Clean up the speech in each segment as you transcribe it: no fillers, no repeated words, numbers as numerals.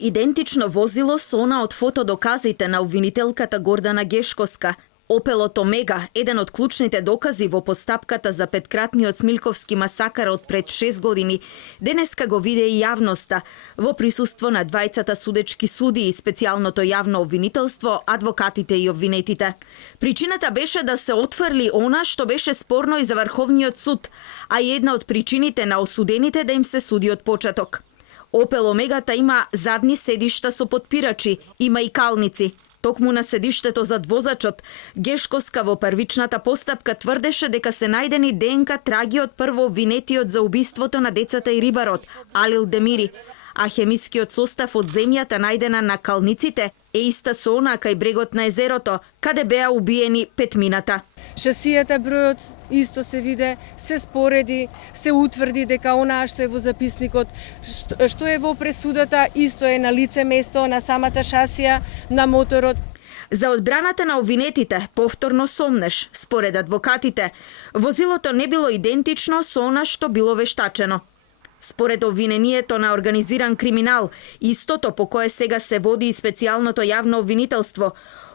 Идентично возило со она од фотодоказите на обвинителката Гордана Гешковска. Опелот Омега, еден од клучните докази во постапката за петкратниот Смилковски масакар од пред 6 години, денеска го виде и јавноста во присуство на двајцата судечки судии, специјалното јавно обвинителство, адвокатите и обвинетите. Причината беше да се отфрли она што беше спорно и за Врховниот суд, а и една од причините на осудените да им се суди од почеток. Опел Омегата има задни седишта со подпирачи, има и калници. Токму на седиштето зад возачот, Гешковска во првичната постапка тврдеше дека се најдени ДНК траги од прво обвинетиот за убиството на децата и рибарот, Алил Демири, а хемискиот состав од земјата најдена на калниците е иста со она кај брегот на езерото, каде беа убиени петмината. Шасијата, бројот исто се виде, се спореди, се утврди дека онаа што е во записникот, што е во пресудата, исто е на лице место на самата шасија на моторот. За одбраната на обвинетите, повторно сомнеш, според адвокатите, возилото не било идентично со она што било вештачено. Според обвинението на организиран криминал, истото по кое сега се води и специјалното јавно обвинителство,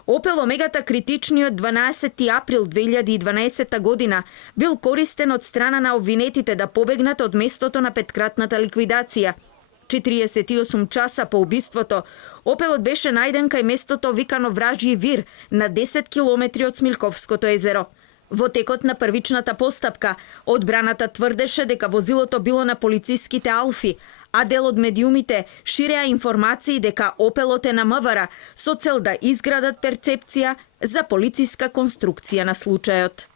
Опел Омегата критичниот 12 април 2012 година бил користен од страна на обвинетите да побегнат од местото на петкратната ликвидација. 48 часа по убиството, Опелот беше најден кај местото викано Вражји вир на 10 километри од Смилковското езеро. Во текот на првичната постапка, одбраната тврдеше дека возилото било на полициските Алфи, а дел од медиумите ширеа информации дека Опелот е на МВР со цел да изградат перцепција за полициска конструкција на случајот.